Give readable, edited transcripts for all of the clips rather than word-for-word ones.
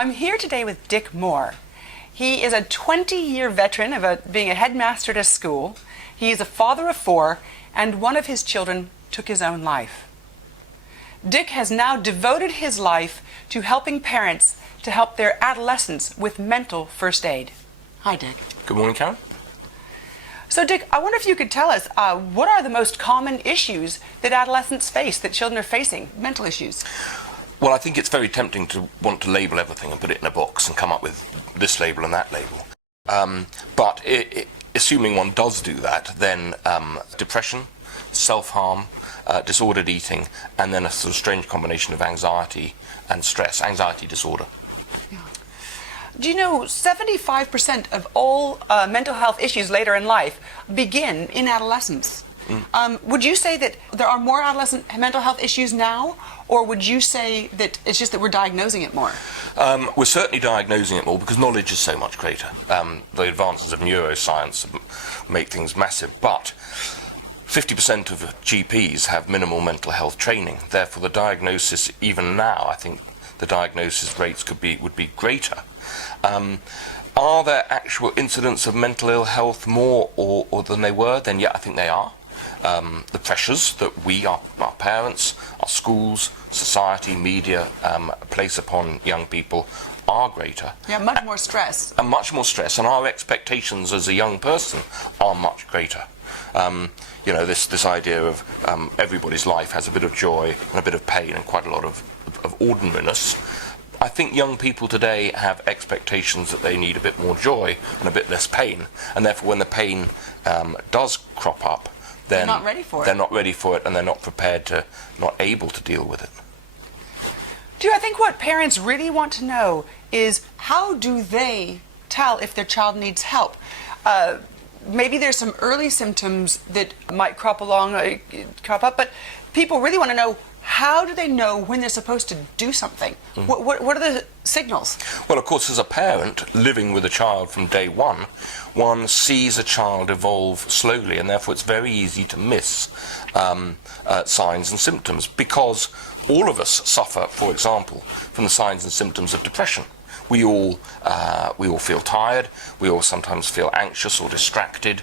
I'm here today with Dick Moore. He is a 20-year veteran of being a headmaster at a school. He is a father of 4, and one of his children took his own life. Dick has now devoted his life to helping parents to help their adolescents with mental first aid. Hi, Dick. Good morning, Karen. So, Dick, I wonder if you could tell us what are the most common issues that adolescents face, that children are facing, mental issues? Well, I think it's very tempting to want to label everything and put it in a box and come up with this label and that label. But assuming one does do that, then depression, self-harm, disordered eating, and then a sort of strange combination of anxiety and stress, anxiety disorder. Do you know 75% of all mental health issues later in life begin in adolescence? Would you say that there are more adolescent mental health issues now, or would you say that it's just that we're diagnosing it more? We're certainly diagnosing it more because knowledge is so much greater. The advances of neuroscience make things massive, but 50% of GPs have minimal mental health training. Therefore, the diagnosis, even now, I think the diagnosis rates would be greater. Are there actual incidents of mental ill health more or than they were? Then yeah, I think they are. The pressures that we, our parents, our schools, society, media place upon young people are greater. Yeah, much more stress. And much more stress, and our expectations as a young person are much greater. You know, this idea of everybody's life has a bit of joy and a bit of pain and quite a lot of ordinariness. I think young people today have expectations that they need a bit more joy and a bit less pain, and therefore when the pain does crop up, then they're not ready for it. They're not ready for it, and they're not prepared to, not able to deal with it. I think what parents really want to know is how do they tell if their child needs help? Maybe there's some early symptoms that might crop up, but people really want to know, how do they know when they're supposed to do something? What are the signals? Well, of course, as a parent living with a child from day one sees a child evolve slowly, and therefore it's very easy to miss signs and symptoms, because all of us suffer, for example, from the signs and symptoms of depression. We all feel tired. We all sometimes feel anxious or distracted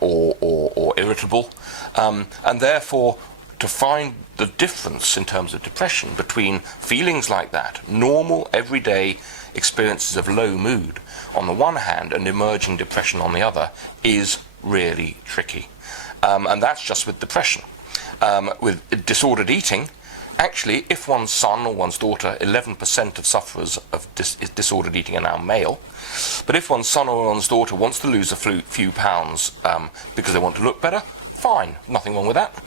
or irritable, and therefore to find the difference in terms of depression between feelings like that, normal, everyday experiences of low mood on the one hand and emerging depression on the other, is really tricky. And that's just with depression. With disordered eating, actually, if one's son or one's daughter, 11% of sufferers of disordered eating are now male, but if one's son or one's daughter wants to lose a few pounds because they want to look better, fine, nothing wrong with that.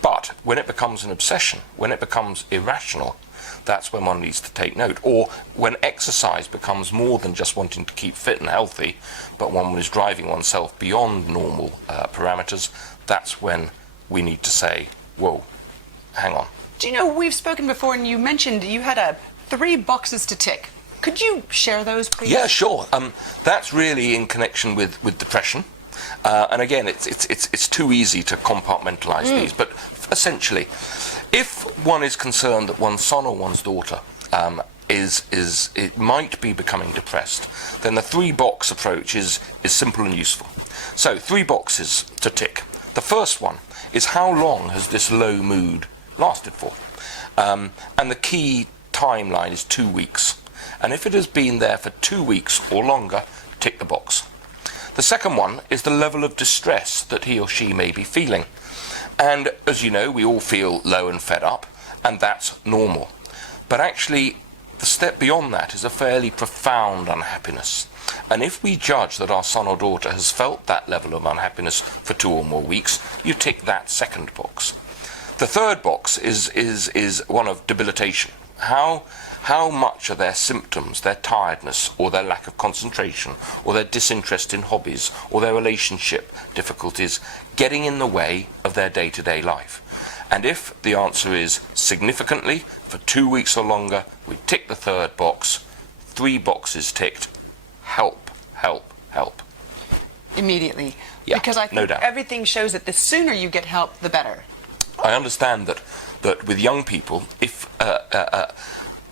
But when it becomes an obsession, when it becomes irrational, that's when one needs to take note. Or when exercise becomes more than just wanting to keep fit and healthy, but one is driving oneself beyond normal parameters, that's when we need to say, whoa, hang on. Do you know, we've spoken before and you mentioned you had 3 boxes to tick. Could you share those, please? Yeah, sure. That's really in connection with depression. And again, it's too easy to compartmentalize these, but essentially, if one is concerned that one's son or one's daughter it might be becoming depressed, then the 3-box approach is simple and useful. So 3 boxes to tick. The first one is, how long has this low mood lasted for? And the key timeline is 2 weeks. And if it has been there for 2 weeks or longer, tick the box. The second one is the level of distress that he or she may be feeling. And as you know, we all feel low and fed up, and that's normal. But actually, the step beyond that is a fairly profound unhappiness. And if we judge that our son or daughter has felt that level of unhappiness for 2 or more weeks, you tick that second box. The third box is one of debilitation. How much are their symptoms, their tiredness, or their lack of concentration, or their disinterest in hobbies, or their relationship difficulties getting in the way of their day-to-day life? And if the answer is significantly, for 2 weeks or longer, we tick the third box. 3 boxes ticked. Help, help, help. Immediately. Yeah, because I think no doubt. Everything shows that the sooner you get help, the better. I understand that with young people, if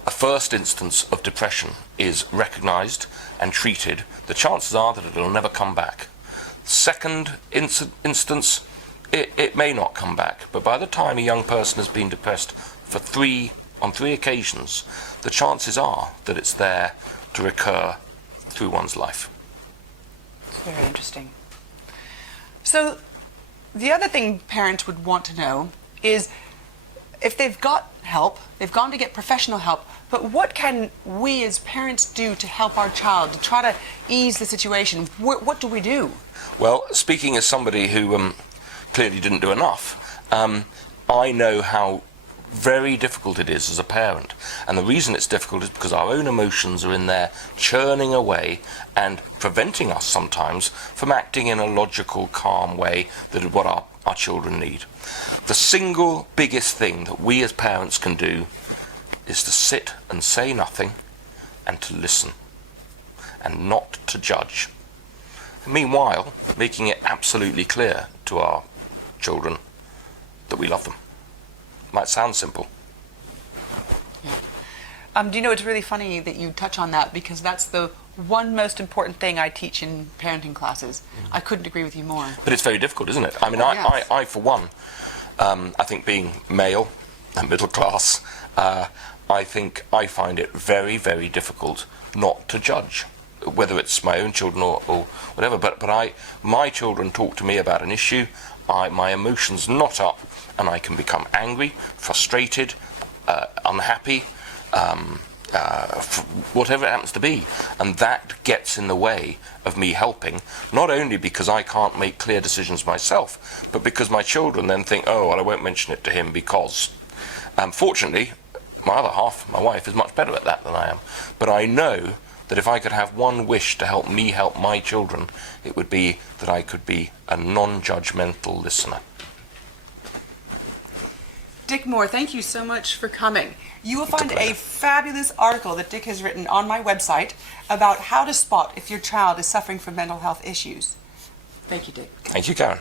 a first instance of depression is recognised and treated, the chances are that it'll never come back. Second instance, it may not come back, but by the time a young person has been depressed on three occasions, the chances are that it's there to recur through one's life. It's very interesting. So the other thing parents would want to know is, if they've got help, they've gone to get professional help, but what can we as parents do to help our child, to try to ease the situation? What do we do? Well, speaking as somebody who clearly didn't do enough, I know how very difficult it is as a parent. And the reason it's difficult is because our own emotions are in there churning away and preventing us sometimes from acting in a logical, calm way that is what our children need. The single biggest thing that we as parents can do is to sit and say nothing and to listen and not to judge. Meanwhile, making it absolutely clear to our children that we love them. Might sound simple. Yeah. Do you know, it's really funny that you touch on that, because that's the one most important thing I teach in parenting classes. I couldn't agree with you more. But it's very difficult, isn't it? I mean, Yes. I for one, I think being male and middle class, I think I find it very, very difficult not to judge, whether it's my own children or whatever. But my children talk to me about an issue, my emotions knot up, and I can become angry, frustrated, unhappy, whatever it happens to be. And that gets in the way of me helping, not only because I can't make clear decisions myself, but because my children then think, oh, well, I won't mention it to him because... Fortunately, my other half, my wife, is much better at that than I am. But I know that if I could have one wish to help me help my children, it would be that I could be a non-judgmental listener. Dick Moore, thank you so much for coming. You will find It's a pleasure. a fabulous article that Dick has written on my website about how to spot if your child is suffering from mental health issues. Thank you, Dick. Thank you, Karen.